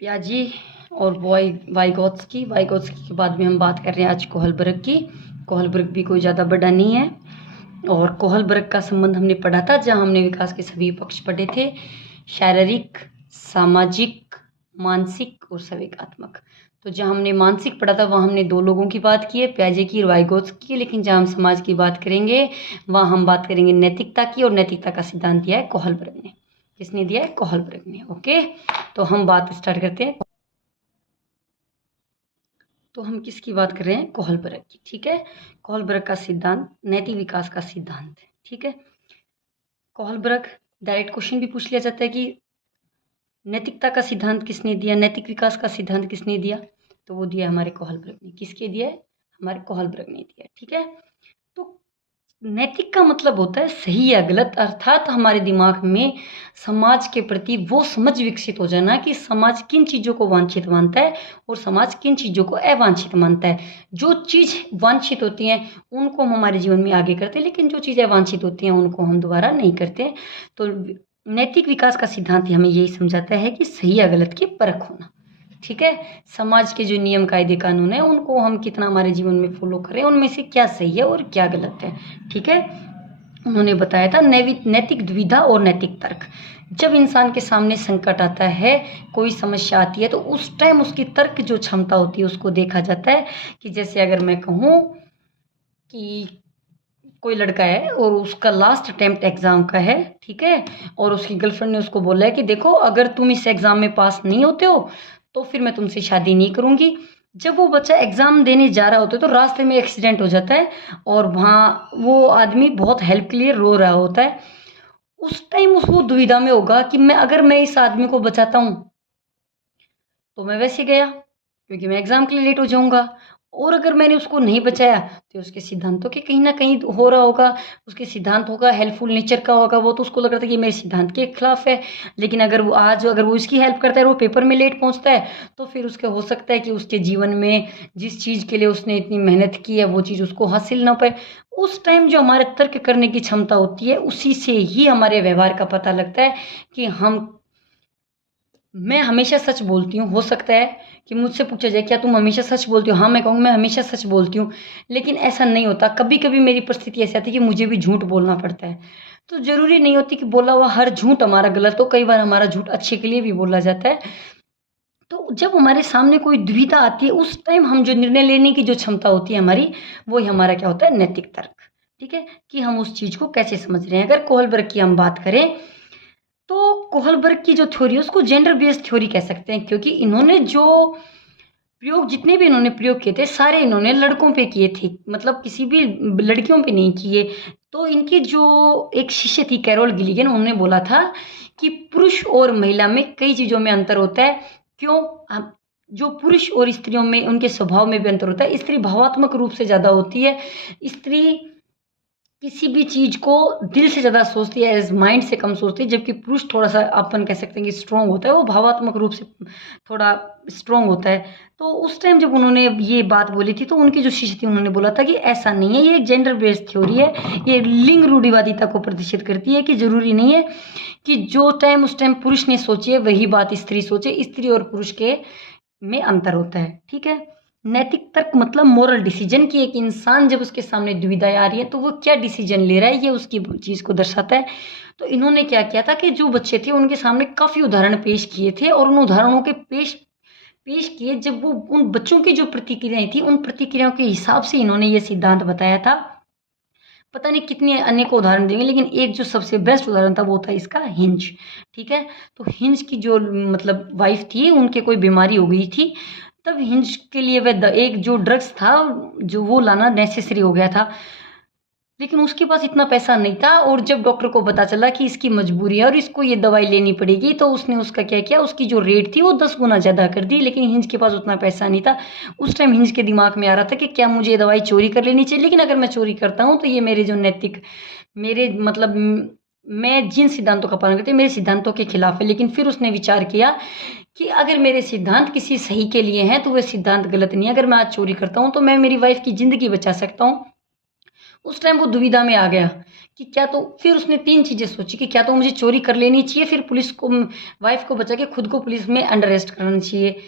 Piazzi और Vygotsky के बाद में हम बात कर रहे हैं आज कोहलबर्ग की। कोहलबर्ग भी कोई ज़्यादा बड़ा नहीं है और कोहलबर्ग का संबंध हमने पढ़ा था जहाँ हमने विकास के सभी पक्ष पढ़े थे, शारीरिक, सामाजिक, मानसिक और संवेगात्मक। तो जहाँ हमने मानसिक पढ़ा था वहाँ हमने दो लोगों की बात की है, पियाजे की और वाइगोत्स्की की। लेकिन जहाँ हम समाज की बात करेंगे वहाँ हम बात करेंगे नैतिकता की, और नैतिकता का सिद्धांत दिया है कोहलबर्ग ने। किसने दिया है? कोहलबर्ग ने। ओके, तो हम बात स्टार्ट करते हैं। तो हम किसकी बात कर रहे हैं? कोहलबर्ग की। ठीक है, कोहलबर्ग का सिद्धांत नैतिक विकास का सिद्धांत है। ठीक है, कोहलबर्ग डायरेक्ट क्वेश्चन भी पूछ लिया जाता है कि नैतिकता का सिद्धांत किसने दिया, नैतिक विकास का सिद्धांत किसने दिया? तो वो दिया हमारे कोहलबर्ग ने। किसके दिया है? हमारे कोहलबर्ग ने दिया। ठीक है, तो नैतिक का मतलब होता है सही या गलत, अर्थात हमारे दिमाग में समाज के प्रति वो समझ विकसित हो जाना कि समाज किन चीज़ों को वांछित मानता है और समाज किन चीज़ों को अवांछित मानता है। जो चीज़ वांछित होती हैं उनको हम हमारे जीवन में आगे करते हैं, लेकिन जो चीज़ें अवांछित होती हैं उनको हम दोबारा नहीं करते। तो नैतिक विकास का सिद्धांत हमें यही समझाता है कि सही या गलत की परख होना। ठीक है, समाज के जो नियम कायदे कानून है उनको हम कितना हमारे जीवन में फॉलो करें, उनमें से क्या सही है और क्या गलत है। ठीक है, उन्होंने बताया था नैतिक दुविधा और नैतिक तर्क। जब इंसान के सामने संकट आता है, कोई समस्या आती है, तो उस टाइम उसकी तर्क जो क्षमता होती है उसको देखा जाता है। कि जैसे अगर मैं कहूँ कि कोई लड़का है और उसका लास्ट अटेम्प्ट एग्ज़ाम का है, ठीक है, और उसकी गर्लफ्रेंड ने उसको बोला है कि देखो अगर तुम इस एग्ज़ाम में पास नहीं होते हो तो फिर मैं तुमसे शादी नहीं करूँगी। जब वो बच्चा एग्ज़ाम देने जा रहा होता है तो रास्ते में एक्सीडेंट हो जाता है और वहाँ वो आदमी बहुत हेल्प के लिए रो रहा होता है। उस टाइम उसको दुविधा में होगा कि अगर मैं इस आदमी को बचाता हूँ तो मैं वैसे गया क्योंकि मैं एग्ज़ाम के लिए लेट हो जाऊँगा, और अगर मैंने उसको नहीं बचाया तो उसके सिद्धांतों के कहीं न कहीं हो रहा होगा, उसके सिद्धांत होगा हेल्पफुल नेचर का होगा, वो तो उसको लग रहा था कि मेरे सिद्धांत के खिलाफ है। लेकिन अगर वो इसकी हेल्प करता है और वो पेपर में लेट पहुँचता है तो फिर उसका हो सकता है कि उसके जीवन में जिस चीज़ के लिए उसने इतनी मेहनत की है वो चीज़ उसको हासिल ना पाए। उस टाइम जो हमारे तर्क करने की क्षमता होती है उसी से ही हमारे व्यवहार का पता लगता है कि मैं हमेशा सच बोलती हूँ। हो सकता है कि मुझसे पूछा जाए क्या तुम हमेशा सच बोलती हो? हाँ, मैं कहूँगी मैं हमेशा सच बोलती हूँ, लेकिन ऐसा नहीं होता। कभी-कभी मेरी परिस्थिति ऐसी आती है कि मुझे भी झूठ बोलना पड़ता है। तो ज़रूरी नहीं होती कि बोला हुआ हर झूठ हमारा गलत हो, कई बार हमारा झूठ अच्छे के लिए भी बोला जाता है। तो जब हमारे सामने कोई दुविधा आती है उस टाइम हम जो निर्णय लेने की जो क्षमता होती है हमारी, वो ही हमारा क्या होता है? नैतिक तर्क। ठीक है, कि हम उस चीज़ को कैसे समझ रहे हैं। अगर कोहलबर्ग की हम बात करें तो कोहलबर्ग की जो थ्योरी है उसको जेंडर बेस्ड थ्योरी कह सकते हैं, क्योंकि इन्होंने जो जितने भी इन्होंने प्रयोग किए थे सारे इन्होंने लड़कों पे किए थे, मतलब किसी भी लड़कियों पे नहीं किए। तो इनकी जो एक शिष्य थी कैरोल गिलिगन, उन्होंने बोला था कि पुरुष और महिला में कई चीज़ों में अंतर होता है। क्यों? जो पुरुष और स्त्रियों में उनके स्वभाव में भी अंतर होता है। स्त्री भावात्मक रूप से ज़्यादा होती है। स्त्री किसी भी चीज़ को दिल से ज़्यादा सोचती है, एज माइंड से कम सोचती है, जबकि पुरुष थोड़ा-सा अपन कह सकते हैं कि स्ट्रॉन्ग होता है, वो भावात्मक रूप से थोड़ा स्ट्रॉन्ग होता है। तो उस टाइम जब उन्होंने ये बात बोली थी तो उनकी जो शिष्य थी उन्होंने बोला था कि ऐसा नहीं है, ये एक जेंडर बेस्ड थ्योरी है, ये लिंग रूढ़िवादिता को प्रदर्शित करती है कि ज़रूरी नहीं है कि जो टाइम उस टाइम पुरुष ने सोची है वही बात स्त्री सोचे, स्त्री और पुरुष के में अंतर होता है। ठीक है, नैतिक तर्क मतलब मोरल डिसीजन, कि एक इंसान जब उसके सामने दुविधाएं आ रही है तो वो क्या डिसीजन ले रहा है, ये उसकी चीज़ को दर्शाता है। तो इन्होंने क्या किया था कि जो बच्चे थे उनके सामने काफ़ी उदाहरण पेश किए थे, और उन उदाहरणों के पेश पेश किए जब वो उन बच्चों की जो प्रतिक्रियाएं थी उन प्रतिक्रियाओं के हिसाब से इन्होंने ये सिद्धांत बताया था। पता नहीं कितने अनेकों उदाहरण देंगे, लेकिन एक जो सबसे बेस्ट उदाहरण था वो था इसका हिंज। ठीक है, तो हिंज की जो मतलब वाइफ थी उनके कोई बीमारी हो गई थी, तब हिंज के लिए वह एक जो ड्रग्स था जो वो लाना नेसेसरी हो गया था, लेकिन उसके पास इतना पैसा नहीं था। और जब डॉक्टर को पता चला कि इसकी मजबूरी है और इसको ये दवाई लेनी पड़ेगी, तो उसने उसका क्या किया, उसकी जो रेट थी वो 10 गुना ज़्यादा कर दी, लेकिन हिंज के पास उतना पैसा नहीं था। उस टाइम हिंज के दिमाग में आ रहा था कि क्या मुझे ये दवाई चोरी कर लेनी चाहिए, लेकिन अगर मैं चोरी करता हूँ तो ये मेरे जो नैतिक मेरे मतलब मैं जिन सिद्धांतों का पालन करती हूँ मेरे सिद्धांतों के खिलाफ है। लेकिन फिर उसने विचार किया कि अगर मेरे सिद्धांत किसी सही के लिए हैं तो वह सिद्धांत गलत नहीं है। अगर मैं आज चोरी करता हूँ तो मैं मेरी वाइफ की ज़िंदगी बचा सकता हूँ। उस टाइम वो दुविधा में आ गया कि क्या, तो फिर उसने 3 चीज़ें सोची कि क्या तो मुझे चोरी कर लेनी चाहिए, फिर पुलिस को, वाइफ को बचा के खुद को पुलिस में अंडर अरेस्ट कराना चाहिए।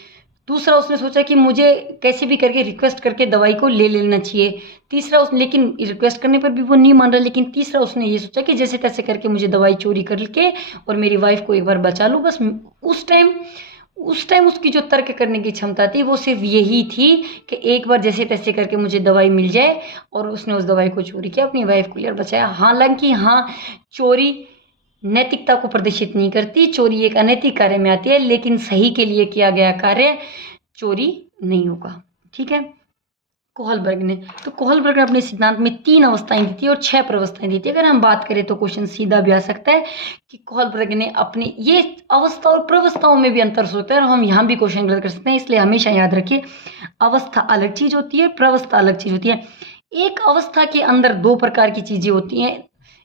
दूसरा उसने सोचा कि मुझे कैसे भी करके रिक्वेस्ट करके दवाई को ले लेना चाहिए। तीसरा उस लेकिन रिक्वेस्ट करने पर भी वो नहीं मान रहा, लेकिन तीसरा उसने ये सोचा कि जैसे तैसे करके मुझे दवाई चोरी करके और मेरी वाइफ को एक बार बचा लूँ बस। उस टाइम उसकी जो तर्क करने की क्षमता थी वो सिर्फ यही थी कि एक बार जैसे तैसे करके मुझे दवाई मिल जाए, और उसने उस दवाई को चोरी किया, अपनी वाइफ को लिया और बचाया। हालांकि हाँ, चोरी नैतिकता को प्रदर्शित नहीं करती, चोरी एक अनैतिक कार्य में आती है, लेकिन सही के लिए किया गया कार्य चोरी नहीं होगा। ठीक है। कोहलबर्ग ने अपने सिद्धांत में 3 अवस्थाएं दी थी और 6 प्रवस्थाएं दी थी। अगर हम बात करें तो क्वेश्चन सीधा भी आ सकता है कि कोहलबर्ग ने अपनी ये अवस्था और प्रवस्थाओं में भी अंतर सोचता है, और हम यहाँ भी क्वेश्चन गलत कर सकते हैं, इसलिए हमेशा याद रखिए अवस्था अलग चीज होती है, प्रवस्था अलग चीज होती है। एक अवस्था के अंदर 2 प्रकार की चीजें होती हैं।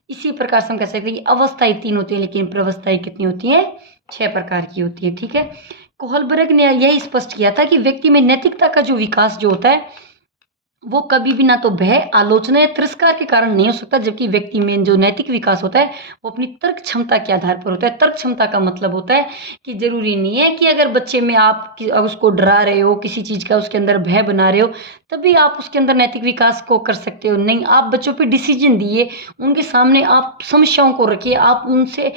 इसी प्रकार से हम कह सकते हैं कि अवस्थाएं 3 होती है, लेकिन प्रवस्थाएं कितनी होती हैं? 6 प्रकार की होती है। ठीक है। कोहलबर्ग ने यही स्पष्ट किया था कि व्यक्ति में नैतिकता का जो विकास जो होता है वो कभी भी ना तो भय, आलोचना या तिरस्कार के कारण नहीं हो सकता, जबकि व्यक्ति में जो नैतिक विकास होता है वो अपनी तर्क क्षमता के आधार पर होता है। तर्क क्षमता का मतलब होता है कि जरूरी नहीं है कि अगर बच्चे में आप अगर उसको डरा रहे हो, किसी चीज का उसके अंदर भय बना रहे हो, तभी आप उसके अंदर नैतिक विकास को कर सकते हो। नहीं, आप बच्चों पे डिसीजन दिए, उनके सामने आप समस्याओं को रखिए, आप उनसे,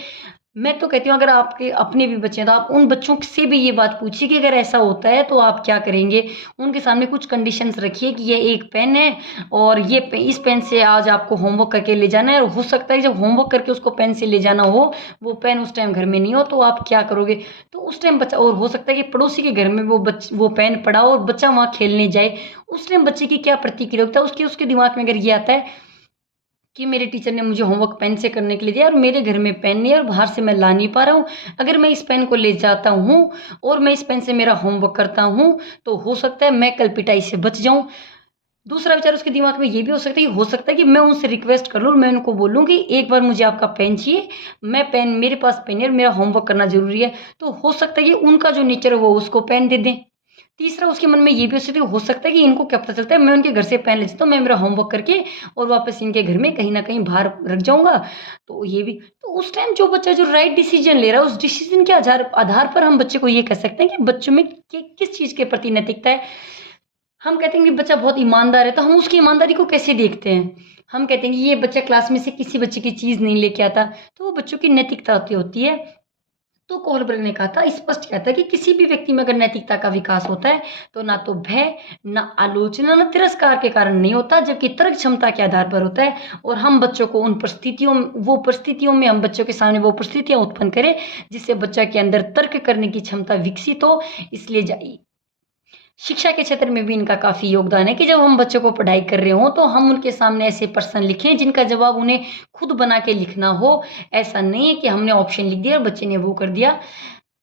मैं तो कहती हूँ अगर आपके अपने भी बच्चे हैं तो आप उन बच्चों से भी ये बात पूछिए कि अगर ऐसा होता है तो आप क्या करेंगे। उनके सामने कुछ कंडीशंस रखिए कि ये एक पेन है और ये इस पेन से आज आपको होमवर्क करके ले जाना है, और हो सकता है जब होमवर्क करके उसको पेन से ले जाना हो, वो पेन उस टाइम घर में नहीं हो, तो आप क्या करोगे। तो उस टाइम बच्चा, और हो सकता है कि पड़ोसी के घर में वो पेन पड़ा हो और बच्चा वहाँ खेलने जाए, उस टाइम बच्चे की क्या प्रतिक्रिया होता है। उसके दिमाग में अगर ये आता है कि मेरे टीचर ने मुझे होमवर्क पेन से करने के लिए दिया और मेरे घर में पेन नहीं है और बाहर से मैं ला नहीं पा रहा हूँ, अगर मैं इस पेन को ले जाता हूँ और मैं इस पेन से मेरा होमवर्क करता हूँ तो हो सकता है मैं कल पिटाई से बच जाऊँ। दूसरा विचार उसके दिमाग में ये भी हो सकता है कि मैं उनसे रिक्वेस्ट कर लूँ, मैं उनको बोलूँ कि एक बार मुझे आपका पेन चाहिए, मेरे पास पेन है, मेरा होमवर्क करना जरूरी है। तो हो सकता है कि उनका जो नेचर है वो उसको पेन दे दें। तीसरा उसके मन में ये भी हो सकता है कि इनको क्या पता चलता है, मैं उनके घर से पेन ले जाता हूँ, मैं मेरा होमवर्क करके और वापस इनके घर में कहीं ना कहीं बाहर रख जाऊंगा। तो ये भी, तो उस टाइम जो बच्चा जो राइट डिसीजन ले रहा है, उस डिसीजन के आधार पर हम बच्चे को ये कह सकते हैं कि बच्चों में किस चीज के प्रति नैतिकता है। हम कहते हैं कि बच्चा बहुत ईमानदार है, तो हम उसकी ईमानदारी को कैसे देखते हैं। हम कहते हैं कि ये बच्चा क्लास में से किसी बच्चे की चीज नहीं लेके आता, तो वो बच्चों की नैतिकता होती है। तो कोहलबर्ग ने कहा था, स्पष्ट किया था कि किसी भी व्यक्ति में अगर नैतिकता का विकास होता है तो ना तो भय, ना आलोचना, ना तिरस्कार के कारण नहीं होता, जबकि तर्क क्षमता के आधार पर होता है। और हम बच्चों को उन परिस्थितियों में हम बच्चों के सामने वो परिस्थितियां उत्पन्न करें जिससे बच्चा के अंदर तर्क करने की क्षमता विकसित हो। इसलिए शिक्षा के क्षेत्र में भी इनका काफी योगदान है कि जब हम बच्चों को पढ़ाई कर रहे हो तो हम उनके सामने ऐसे प्रश्न लिखें जिनका जवाब उन्हें खुद बना के लिखना हो। ऐसा नहीं है कि हमने ऑप्शन लिख दिया और बच्चे ने वो कर दिया,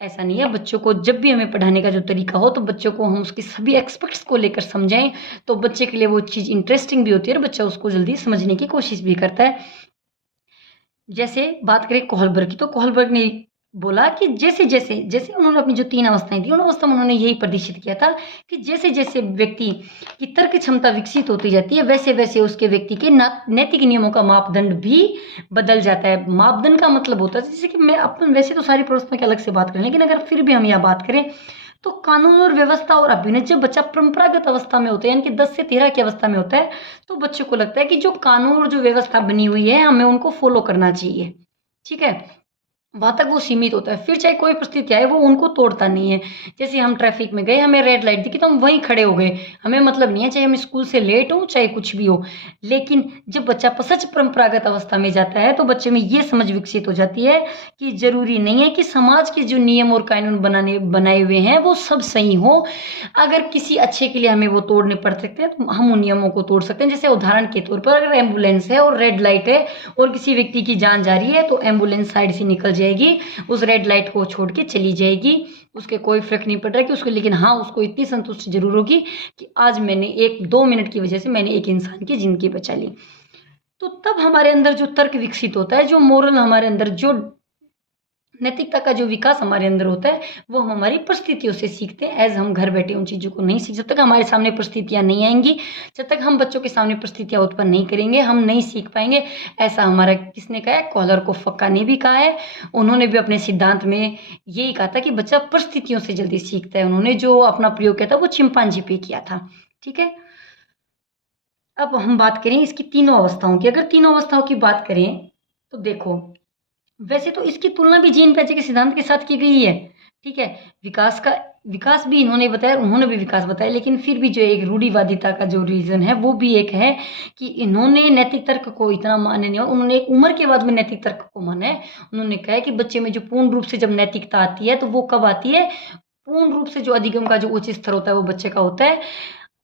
ऐसा नहीं है। बच्चों को जब भी हमें पढ़ाने का जो तरीका हो तो बच्चों को हम उसके सभी एक्सपेक्ट्स को लेकर समझाएं, तो बच्चे के लिए वो चीज़ इंटरेस्टिंग भी होती है और बच्चा उसको जल्दी समझने की कोशिश भी करता है। जैसे बात करें कोहलबर्ग की, तो कोहलबर्ग ने बोला कि जैसे जैसे जैसे उन्होंने अपनी जो 3 अवस्थाएं थी, उन अवस्था में उन्होंने यही प्रदर्शित किया था कि जैसे जैसे व्यक्ति की तर्क क्षमता विकसित होती जाती है वैसे वैसे उसके व्यक्ति के नैतिक नियमों का मापदंड भी बदल जाता है। मापदंड का मतलब होता है, जैसे कि मैं अपन वैसे तो सारी प्रश्नों की अलग से बात करें, लेकिन अगर फिर भी हम यहाँ बात करें तो कानून और व्यवस्था और अभ्युन्नति, जब बच्चा परंपरागत अवस्था में होता है यानी कि 10 से 13 की अवस्था में होता है, तो बच्चों को लगता है कि जो कानून और जो व्यवस्था बनी हुई है हमें उनको फॉलो करना चाहिए। ठीक है, वहां तक वो सीमित होता है, फिर चाहे कोई परिस्थिति आए वो उनको तोड़ता नहीं है। जैसे हम ट्रैफिक में गए, हमें रेड लाइट दिखी तो हम वहीं खड़े हो गए, हमें मतलब नहीं है चाहे हम स्कूल से लेट हो चाहे कुछ भी हो। लेकिन जब बच्चा सच परंपरागत अवस्था में जाता है तो बच्चे में ये समझ विकसित हो जाती है कि जरूरी नहीं है कि समाज के जो नियम और कानून बनाए हुए हैं वो सब सही हो। अगर किसी अच्छे के लिए हमें वो तोड़ने पड़ सकते हैं तो हम उन नियमों को तोड़ सकते हैं। जैसे उदाहरण के तौर पर अगर एम्बुलेंस है और रेड लाइट है और किसी व्यक्ति की जान जा रही है तो एम्बुलेंस साइड से निकल जाएगी, उस रेड लाइट को छोड़ के चली जाएगी, उसके कोई फर्क नहीं पड़ रहा कि उसको, लेकिन हाँ उसको इतनी संतुष्टि जरूर होगी कि आज मैंने 1-2 मिनट की वजह से मैंने एक इंसान की जिंदगी बचा ली। तो तब हमारे अंदर जो तर्क विकसित होता है, जो मोरल हमारे अंदर जो नैतिकता का जो विकास हमारे अंदर होता है वो हम हमारी परिस्थितियों से सीखते हैं। एज हम घर बैठे उन चीज़ों को नहीं सीख, जब तक हमारे सामने परिस्थितियाँ नहीं आएंगी, जब तक हम बच्चों के सामने परिस्थितियाँ उत्पन्न नहीं करेंगे, हम नहीं सीख पाएंगे। ऐसा हमारा किसने कहा है? कॉलर को फक्का ने भी कहा है। उन्होंने भी अपने सिद्धांत में यही कहा था कि बच्चा परिस्थितियों से जल्दी सीखता है। उन्होंने जो अपना प्रयोग किया था वो चिंपांजी पे किया था। ठीक है, अब हम बात करें इसकी तीनों अवस्थाओं की। अगर तीनों अवस्थाओं की बात करें तो देखो, वैसे तो इसकी तुलना भी जीन पैचे के सिद्धांत के साथ की गई है। ठीक है, विकास भी इन्होंने बताया, उन्होंने भी विकास बताया, लेकिन फिर भी जो एक रूढ़िवादिता का जो रीजन है वो भी एक है कि इन्होंने नैतिक तर्क को इतना माने नहीं, उन्होंने एक उम्र के बाद में नैतिक तर्क को माना है। उन्होंने कहा है कि बच्चे में जो पूर्ण रूप से जब नैतिकता आती है तो वो कब आती है? पूर्ण रूप से जो अधिगम का जो उच्च स्तर होता है वो बच्चे का होता है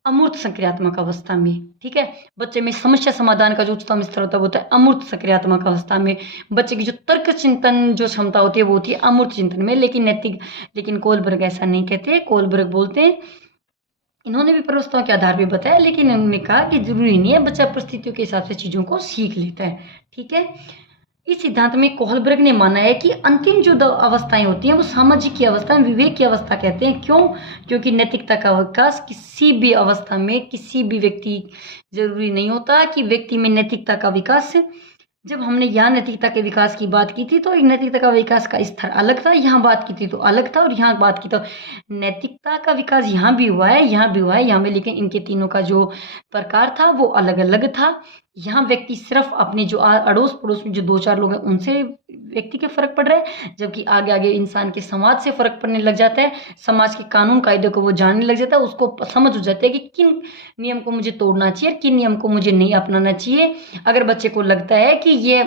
अमूर्त सक्रियात्मक अवस्था में। ठीक है, बच्चे में समस्या समाधान का जो उच्चतम स्तर होता है वो होता है अमूर्त सक्रियात्मक अवस्था में। बच्चे की जो तर्क चिंतन जो क्षमता होती है वो होती है अमूर्त चिंतन में। लेकिन कोलबर्ग ऐसा नहीं कहते। कोलबर्ग बोलते हैं, इन्होंने भी प्रवस्थाओं के आधार पर बताया, लेकिन उन्होंने कहा कि जरूरी नहीं है, बच्चा परिस्थितियों के हिसाब से चीजों को सीख लेता है। ठीक है, इस सिद्धांत में कोहलबर्ग ने माना है कि अंतिम जो अवस्थाएं होती हैं वो सामाजिक की अवस्था, विवेक की अवस्था कहते हैं। क्यों? क्योंकि नैतिकता का विकास किसी भी अवस्था में किसी भी व्यक्ति, जरूरी नहीं होता कि व्यक्ति में नैतिकता का विकास। जब हमने यहाँ नैतिकता के विकास की बात की थी तो एक नैतिकता का विकास का स्तर अलग था, यहाँ बात की थी तो अलग था, और यहाँ बात की तो नैतिकता का विकास यहाँ भी हुआ है, यहाँ भी हुआ है, यहाँ में, लेकिन इनके तीनों का जो प्रकार था वो अलग अलग था। यहाँ व्यक्ति सिर्फ अपने जो अड़ोस पड़ोस में जो दो चार लोग हैं उनसे व्यक्ति के फर्क पड़ रहा है, जबकि आगे आगे इंसान के समाज से फर्क पड़ने लग जाता है। समाज के कानून कायदे को वो जानने लग जाता है, उसको समझ हो जाता है कि किन नियम को मुझे तोड़ना चाहिए, किन नियम को मुझे नहीं अपनाना चाहिए। अगर बच्चे को लगता है कि ये,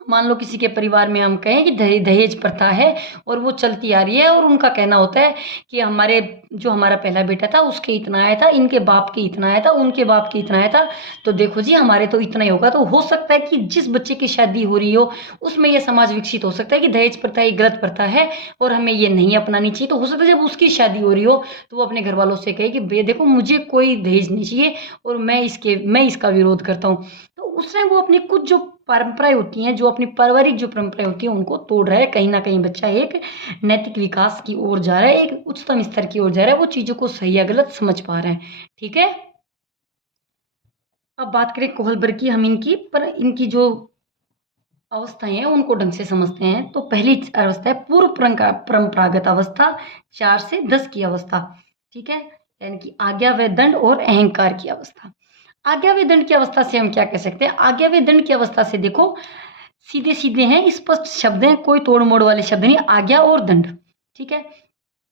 मान लो किसी के परिवार में हम कहें कि दहेज प्रथा है और वो चलती आ रही है, और उनका कहना होता है कि हमारा पहला बेटा था उसके इतना आया था, इनके बाप के इतना आया था, उनके बाप के इतना आया था, तो देखो जी हमारे तो इतना ही होगा। तो हो सकता है कि जिस बच्चे की शादी हो रही हो उसमें यह समाज विकसित हो सकता है कि दहेज प्रथा एक गलत प्रथा है और हमें ये नहीं अपनानी चाहिए। तो हो सकता है जब उसकी शादी हो रही हो तो वो अपने घर वालों से कहे कि भैया देखो मुझे कोई दहेज नहीं चाहिए और मैं इसका विरोध करता हूँ। तो उस टाइम वो अपनी कुछ जो परंपराएं होती हैं, जो अपनी पारिवारिक जो परंपराएं होती हैं उनको तोड़ रहा है। कहीं ना कहीं बच्चा एक नैतिक विकास की ओर जा रहा है, एक उच्चतम स्तर की ओर जा रहा है, वो चीजों को सही या गलत समझ पा रहा है। ठीक है, अब बात करें कोहलबर्ग की, हम इनकी जो अवस्थाएं हैं उनको ढंग से समझते हैं। तो पहली अवस्था है पूर्व परंपरागत अवस्था, 4 से 10 की अवस्था। ठीक है, यानी कि आज्ञा व दंड और अहंकार की अवस्था। आज्ञा व दंड की अवस्था से हम क्या कह सकते हैं? आज्ञा व दंड की अवस्था से देखो, सीधे सीधे हैं, स्पष्ट शब्द हैं, कोई तोड़ मोड़ वाले शब्द नहीं, आज्ञा और दंड। ठीक है,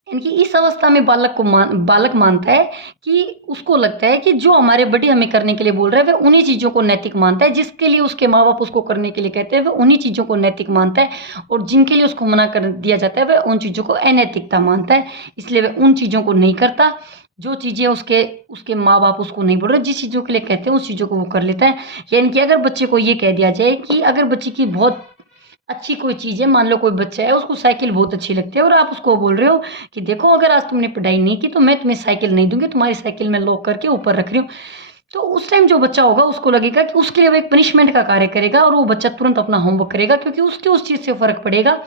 यानी इस अवस्था में बालक मानता है कि उसको लगता है कि जो हमारे बड़े हमें करने के लिए बोल रहे हैं वह उन्हीं चीज़ों को नैतिक मानता है, जिसके लिए उसके माँ बाप उसको करने के लिए कहते हैं वह उन्हीं चीज़ों को नैतिक मानता है, और जिनके लिए उसको मना कर दिया जाता है वह उन चीज़ों को अनैतिकता मानता है। इसलिए वह उन चीज़ों को नहीं करता जो चीज़ें उसके माँ बाप उसको नहीं बोल रहे, जिस चीज़ों के लिए कहते हैं उस चीज़ों को वो कर लेता है। यानी कि अगर बच्चे को ये कह दिया जाए कि अगर बच्चे की बहुत अच्छी कोई चीज़ है, मान लो कोई बच्चा है उसको साइकिल बहुत अच्छी लगती है और आप उसको बोल रहे हो कि देखो अगर आज तुमने पढ़ाई नहीं की तो मैं तुम्हें साइकिल नहीं दूंगी, तुम्हारी साइकिल मैं लॉक करके ऊपर रख रही हूँ। तो उस टाइम जो बच्चा होगा उसको लगेगा कि उसके लिए वो एक पनिशमेंट का कार्य करेगा और वो बच्चा तुरंत अपना होमवर्क करेगा, क्योंकि उसके उस चीज़ से फर्क पड़ेगा,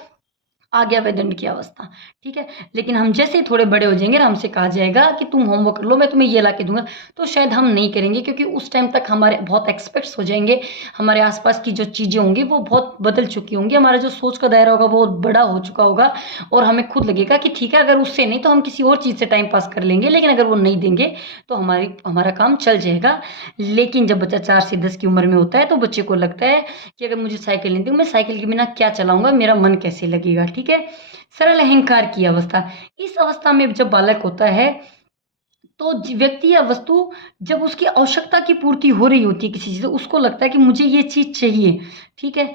आज्ञा व दंड की अवस्था। ठीक है, लेकिन हम जैसे थोड़े बड़े हो जाएंगे, हमसे कहा जाएगा कि तुम होमवर्क कर लो, मैं तुम्हें ये ला के दूंगा, तो शायद हम नहीं करेंगे, क्योंकि उस टाइम तक हमारे बहुत एक्सपेक्ट्स हो जाएंगे, हमारे आसपास की जो चीज़ें होंगी वो बहुत बदल चुकी होंगी, हमारा जो सोच का दायरा होगा वो बड़ा हो चुका होगा, और हमें खुद लगेगा कि ठीक है अगर उससे नहीं तो हम किसी और चीज़ से टाइम पास कर लेंगे, लेकिन अगर वो नहीं देंगे तो हमारा काम चल जाएगा। लेकिन जब बच्चा 4 से 10 की उम्र में होता है तो बच्चे को लगता है कि अगर मुझे साइकिल नहीं दूंगी, मैं साइकिल के बिना क्या चलाऊंगा, मेरा मन कैसे लगेगा। ठीक है, सरल अहंकार की अवस्था। इस अवस्था में जब बालक होता है तो व्यक्ति या वस्तु जब उसकी आवश्यकता की पूर्ति हो रही होती है किसी चीज़ से, उसको लगता है कि मुझे ये चीज़ चाहिए। ठीक है,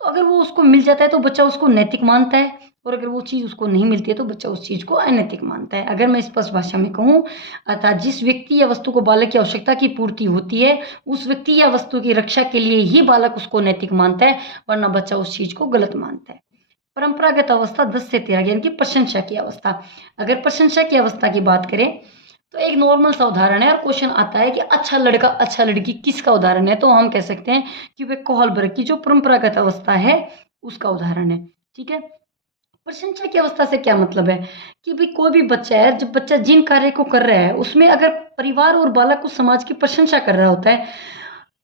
तो अगर वो उसको मिल जाता है तो बच्चा उसको नैतिक मानता है, और अगर वो चीज़ उसको नहीं मिलती है तो बच्चा उस चीज़ को अनैतिक मानता है। अगर मैं स्पष्ट भाषा में कहूँ, अर्थात जिस व्यक्ति या वस्तु को बालक की आवश्यकता की पूर्ति होती है उस व्यक्ति या वस्तु की रक्षा के लिए ही बालक उसको नैतिक मानता है, वरना बच्चा उस चीज़ को गलत मानता है। परंपरागत अवस्था 10 से 13, यानी कि प्रशंसा की अवस्था। अगर प्रशंसा की अवस्था की बात करें तो एक नॉर्मल सा उदाहरण है, और क्वेश्चन आता है कि अच्छा लड़का अच्छा लड़की किसका उदाहरण है, तो हम कह सकते हैं कि वह कोहलबर्ग की जो परंपरागत अवस्था है उसका उदाहरण है। ठीक है, प्रशंसा की अवस्था से क्या मतलब है कि भाई कोई भी बच्चा है, जब बच्चा जिन कार्य को कर रहा है उसमें अगर परिवार और बालक को समाज की प्रशंसा कर रहा होता है,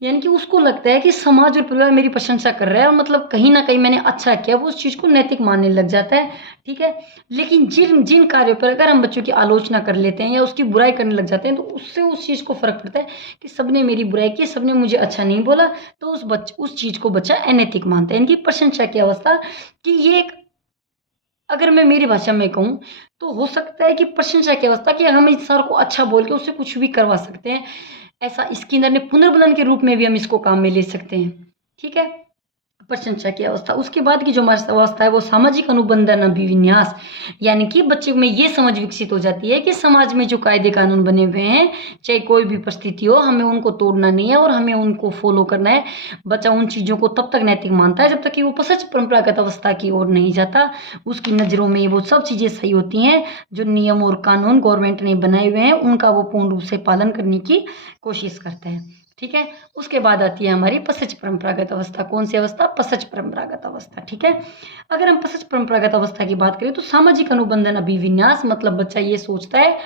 यानी कि उसको लगता है कि समाज और परिवार मेरी प्रशंसा कर रहा है और मतलब कहीं ना कहीं मैंने अच्छा किया, वो उस चीज को नैतिक मानने लग जाता है। ठीक है। लेकिन जिन जिन कार्यों पर अगर हम बच्चों की आलोचना कर लेते हैं या उसकी बुराई करने लग जाते हैं, तो उससे उस चीज को फर्क पड़ता है कि सबने मेरी बुराई की, सबने मुझे अच्छा नहीं बोला, तो उस चीज को बच्चा अनैतिक मानता है। इनकी प्रशंसा की अवस्था कि ये एक, अगर मैं मेरी भाषा में कहूँ तो हो सकता है कि प्रशंसा की अवस्था कि हम इंसान को अच्छा बोल के उससे कुछ भी करवा सकते हैं। ऐसा स्किनर ने पुनर्बलन के रूप में भी हम इसको काम में ले सकते हैं। ठीक है। प्रशंसा की अवस्था। उसके बाद की जो हमारी अवस्था है वो सामाजिक अनुबंधन अभिविन्यास, यानी कि बच्चे में ये समझ विकसित हो जाती है कि समाज में जो कायदे कानून बने हुए हैं, चाहे कोई भी परिस्थिति हो, हमें उनको तोड़ना नहीं है और हमें उनको फॉलो करना है। बच्चा उन चीज़ों को तब तक नैतिक मानता है जब तक कि वो सच परंपरागत अवस्था की ओर नहीं जाता। उसकी नज़रों में वो सब चीज़ें सही होती हैं जो नियम और कानून गवर्नमेंट ने बनाए हुए हैं, उनका वो पूर्ण रूप से पालन करने की कोशिश करता है। ठीक है। उसके बाद आती है हमारी पसच परंपरागत अवस्था। कौन सी अवस्था? पसच परंपरागत अवस्था। ठीक है। अगर हम पसच परंपरागत अवस्था की बात करें तो सामाजिक अनुबंधन अभिविन्यास, मतलब बच्चा ये सोचता है,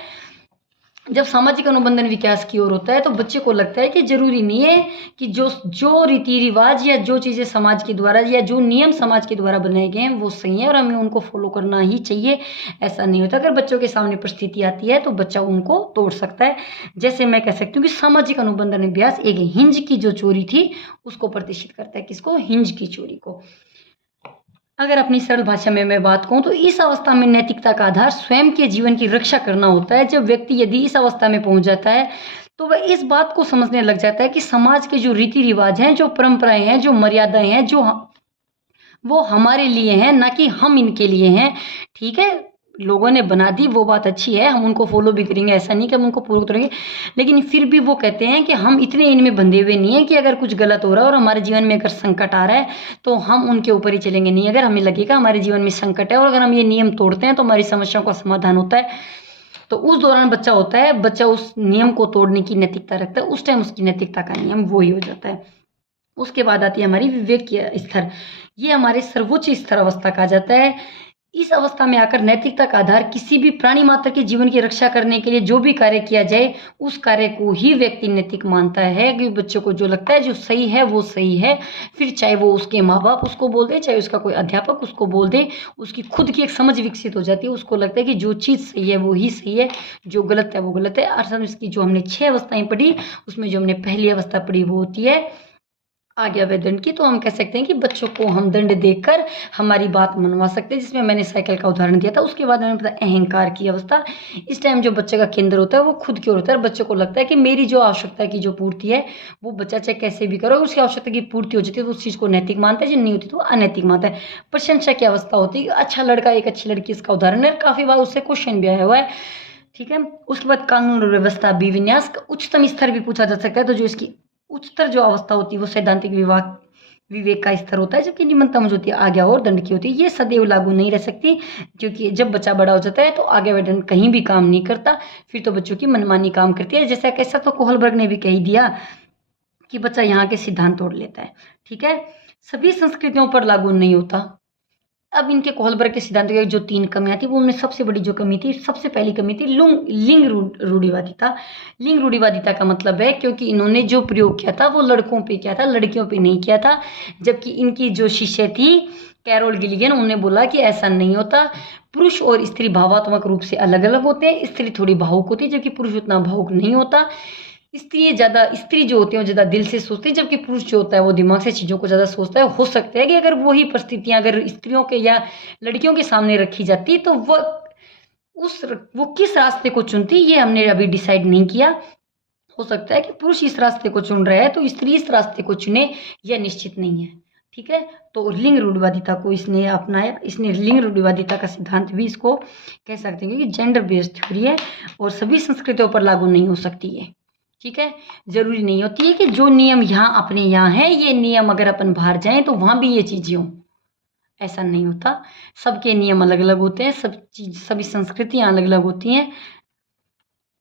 जब सामाजिक अनुबंधन विकास की ओर होता है तो बच्चे को लगता है कि जरूरी नहीं है कि जो जो रीति रिवाज या जो चीज़ें समाज के द्वारा या जो नियम समाज के द्वारा बनाए गए हैं वो सही है और हमें उनको फॉलो करना ही चाहिए। ऐसा नहीं होता। अगर बच्चों के सामने परिस्थिति आती है तो बच्चा उनको तोड़ सकता है। जैसे मैं कह सकती हूँ कि सामाजिक अनुबंधन अभ्यास एक हिंज की जो चोरी थी उसको प्रतिष्ठित करता है। किसको? हिंज की चोरी को। अगर अपनी सरल भाषा में मैं बात कहूँ तो इस अवस्था में नैतिकता का आधार स्वयं के जीवन की रक्षा करना होता है। जब व्यक्ति यदि इस अवस्था में पहुंच जाता है तो वह इस बात को समझने लग जाता है कि समाज के जो रीति रिवाज हैं, जो परंपराएं हैं, जो मर्यादाएं हैं, वो हमारे लिए हैं, ना कि हम इनके लिए हैं। ठीक है। लोगों ने बना दी वो बात अच्छी है, हम उनको फॉलो भी करेंगे, ऐसा नहीं कि हम उनको पूर्ण करेंगे, लेकिन फिर भी वो कहते हैं कि हम इतने इनमें बंधे हुए नहीं है कि अगर कुछ गलत हो रहा है और हमारे जीवन में अगर संकट आ रहा है तो हम उनके ऊपर ही चलेंगे। नहीं, अगर हमें लगेगा हमारे जीवन में संकट है और अगर हम ये नियम तोड़ते हैं तो हमारी समस्याओं का समाधान होता है, तो उस दौरान बच्चा होता है, बच्चा उस नियम को तोड़ने की नैतिकता रखता है, उस टाइम उसकी नैतिकता का नियम वो ही हो जाता है। उसके बाद आती है हमारी विवेक की स्तर। ये हमारे सर्वोच्च स्तर अवस्था कहा जाता है। इस अवस्था में आकर नैतिकता का आधार किसी भी प्राणी मात्र के जीवन की रक्षा करने के लिए जो भी कार्य किया जाए उस कार्य को ही व्यक्ति नैतिक मानता है। कि बच्चों को जो लगता है जो सही है वो सही है, फिर चाहे वो उसके माँ बाप उसको बोल दे, चाहे उसका कोई अध्यापक उसको बोल दे, उसकी खुद की एक समझ विकसित हो जाती है। उसको लगता है कि जो चीज़ सही है वो ही सही है, जो गलत है वो गलत है। अर्थात इसकी जो हमने 6 अवस्थाएं पढ़ी उसमें जो हमने पहली अवस्था पढ़ी वो होती है आज्ञावे की। तो हम कह सकते हैं कि बच्चों को हम दंड देकर हमारी बात मनवा सकते हैं, जिसमें मैंने साइकिल का उदाहरण दिया था। उसके बाद मैंने बताया अहंकार की अवस्था। इस टाइम जो बच्चे का केंद्र होता है वो खुद की ओर होता है। बच्चे को लगता है कि मेरी जो आवश्यकता की जो पूर्ति है वो बच्चा चाहे कैसे भी करो, उसकी आवश्यकता की पूर्ति हो जाती है तो उस चीज़ को नैतिक मानता है, जो नहीं होती तो अनैतिक मानता है। प्रशंसा की अवस्था होती है कि अच्छा लड़का एक अच्छी लड़की, इसका उदाहरण है, काफ़ी बार उससे क्वेश्चन भी आया हुआ है। ठीक है। उसके बाद कानून और व्यवस्था विन्यास का उच्चतम स्तर भी पूछा जा सकता है। तो जो इसकी उच्चतर जो अवस्था होती है वो सैद्धांतिक विवेक का स्तर होता है, जबकि निम्नतम जो होती है आज्ञा और दंड की होती है। ये सदैव लागू नहीं रह सकती, क्योंकि जब बच्चा बड़ा हो जाता है तो आज्ञा व दंड कहीं भी काम नहीं करता, फिर तो बच्चों की मनमानी काम करती है। जैसा कैसा तो कोहलबर्ग ने भी कह दिया कि बच्चा यहाँ के सिद्धांत तोड़ लेता है। ठीक है। सभी संस्कृतियों पर लागू नहीं होता। अब इनके कोहलबर्ग के सिद्धांत की जो 3 कमियां थी वो उनमें सबसे बड़ी जो कमी थी, सबसे पहली कमी थी लिंग रूढ़िवादिता। लिंग रूढ़िवादिता का मतलब है क्योंकि इन्होंने जो प्रयोग किया था वो लड़कों पे किया था, लड़कियों पे नहीं किया था। जबकि इनकी जो शिष्य थी कैरोल गिलिगन, उन्होंने बोला कि ऐसा नहीं होता, पुरुष और स्त्री भावात्मक रूप से अलग अलग होते हैं। स्त्री थोड़ी भावुक होती है जबकि पुरुष उतना भावुक नहीं होता। स्त्री जो होती है वो ज़्यादा दिल से सोचती है, जबकि पुरुष जो होता है वो दिमाग से चीज़ों को ज़्यादा सोचता है। हो सकता है कि अगर वही परिस्थितियाँ अगर स्त्रियों के या लड़कियों के सामने रखी जाती तो वो किस रास्ते को चुनती, ये हमने अभी डिसाइड नहीं किया। हो सकता है कि पुरुष इस रास्ते को चुन रहे हैं तो स्त्री इस रास्ते को चुने, यह निश्चित नहीं है। ठीक है। तो लिंग रूढ़िवादिता को इसने अपनाया। इसने लिंग रूढ़िवादिता का सिद्धांत भी इसको कह सकते हैं कि जेंडर बेस्ड थ्योरी है और सभी संस्कृतियों पर लागू नहीं हो सकती है। ठीक है। जरूरी नहीं होती है कि जो नियम यहाँ अपने यहाँ है ये नियम अगर अपन बाहर जाएं तो वहाँ भी ये चीज़ें हों, ऐसा नहीं होता। सबके नियम अलग अलग होते हैं, सभी संस्कृतियाँ अलग अलग होती हैं।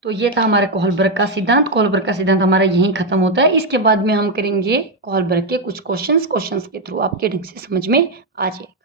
तो ये था हमारा कोहलबर्ग का सिद्धांत। कोहलबर्ग का सिद्धांत हमारा यहीं खत्म होता है। इसके बाद में हम करेंगे कोहलबर्ग के कुछ क्वेश्चंस के थ्रू आपके ढंग से समझ में आ जाएगा।